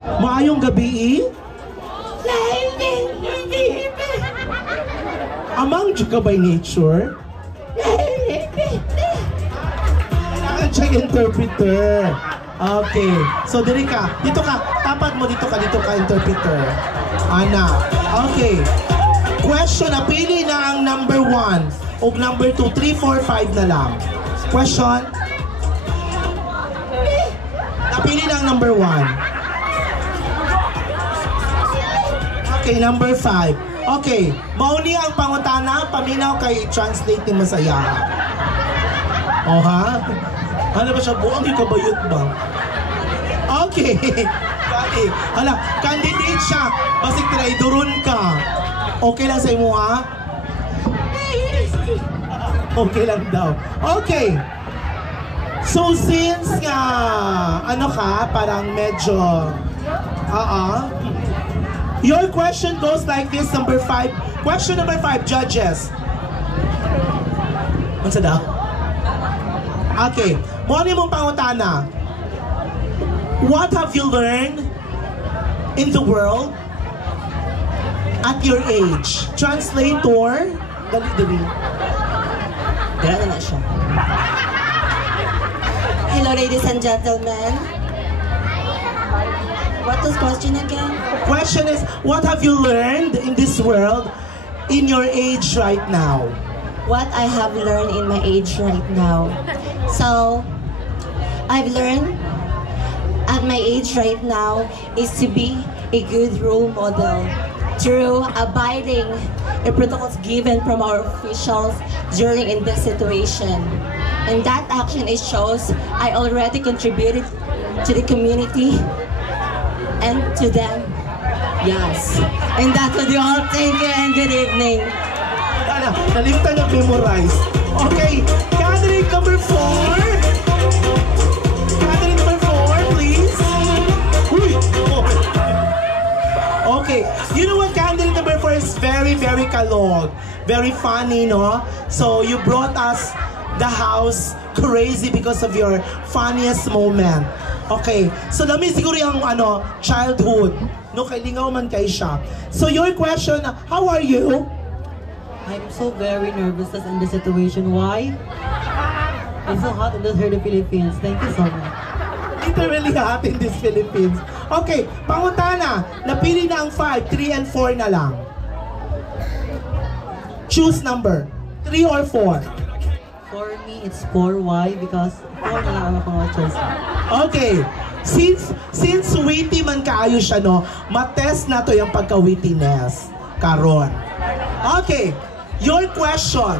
Maayong gabi. Amang ka by nature? Check interpreter. Okay. So, dito ka. Tapat mo dito ka, interpreter. Ana. Okay. Question, napili na ang number 1. O number 2, 3, 4, 5 na lang. Question. Napili na ang number 1. Okay, number 5. Okay. Mauni ang pangutana, paminaw kay translate ni Masaya. O ha? Ano ba siya? Buang yung kabayot ba? Okay. Hala, candidate siya. Basig traidoron ka. Okay lang sa imo ha? Okay lang daw. Okay. So since nga, ano ka, parang medyo, your question goes like this, number 5. Question number 5, judges. Ano sa daw? Okay. Muna mong pangutana. What have you learned in the world at your age? Translator. Dali. Dala na siya. Hello, ladies and gentlemen. What was question again? Question is, what have you learned in this world in your age right now? What I have learned in my age right now. So, I've learned at my age right now is to be a good role model through abiding the protocols given from our officials during in this situation. And that action, it shows I already contributed to the community and to them. Yes. And that would be all. Thank you and good evening. Nalimtan yung memorize. Okay, candidate number 4. Candidate number 4, please. Uy! Okay, you know what, candidate number 4 is very, very kalog. Very funny, no? So you brought us the house crazy because of your funniest moment. Okay, so dami siguro yung childhood. No, kay lingaw man kay siya. So your question, how are you? I'm so very nervous in this situation. Why? It's so hot in the Philippines. Thank you so much. Literally hot in this Philippines. Okay, pangutana. Napili na ang 5, 3 and 4 na lang. Choose number. 3 or 4? For me, it's 4. Why? Because 4 na lang ang mga choice. Okay. Since witty man kaayo siya, no, matest na to yung pagka-wittiness. Karon. Okay. Your question.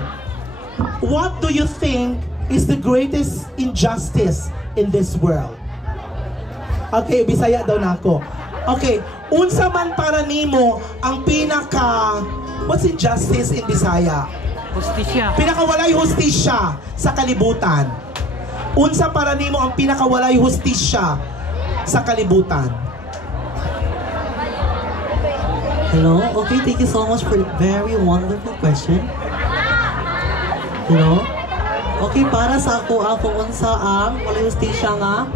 What do you think is the greatest injustice in this world? Okay, Bisaya daw na ako. Okay, unsa man para nimo ang pinaka, what's injustice in Bisaya? Hustisya. Pinakawalay hustisya sa kalibutan. Unsa para nimo ang pinakawalay hustisya sa kalibutan? Hello? Okay, thank you so much for the very wonderful question. Hello? Okay, para sa ako unsa ang walay hustisya nga?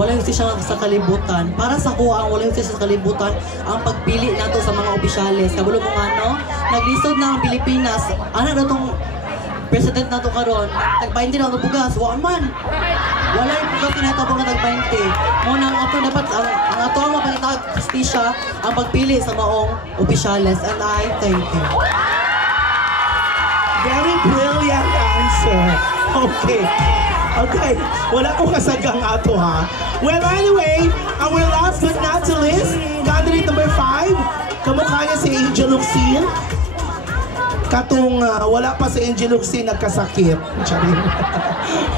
Walay hustisya sa kalibutan. Para sa ako ang walay hustisya sa kalibutan, ang pagpili nato sa mga opisyales. Kabulo mo nga, naglisod na ang Pilipinas. Ano na itong president nato karon? Tag-20 na ang bugas. Wa man. Wala yung bugas tinatabang na tag-20. Muna ang ato dapat, ang ato ang mapalitag hustisya, ang pagpili sa maong opisyales. And I thank you. Very brilliant answer. Okay. Okay. Wala ko kasagang ato ha. Well, anyway, our last but not the least, candidate number 5, kamukha niya si Angel Luxin. Katong wala pa si Angel Luxin nagkasakit. Charing.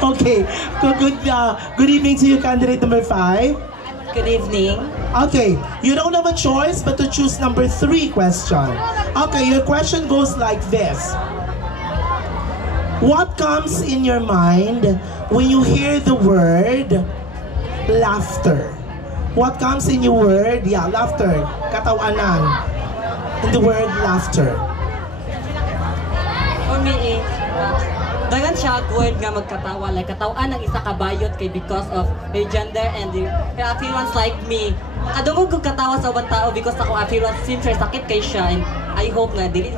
Okay. Good evening to you, candidate number 5. Good evening. Okay. You don't have a choice but to choose number 3 question. Okay, your question goes like this. What comes in your mind when you hear the word laughter? What comes in your word? Yeah, laughter. Katawanan. In the word laughter. For me, dagan siya word nga magkatawa, like katawan ng isa kabayot kay because of her gender and her appearance like me. Kadungog ko katawa sa ubang tao because ako appearance siyempre sakit kay siya, and I hope nga dili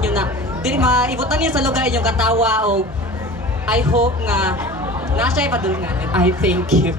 maibutan niyo sa lugar inyong katawa, o I hope nga na siya ipadulungan. I thank you.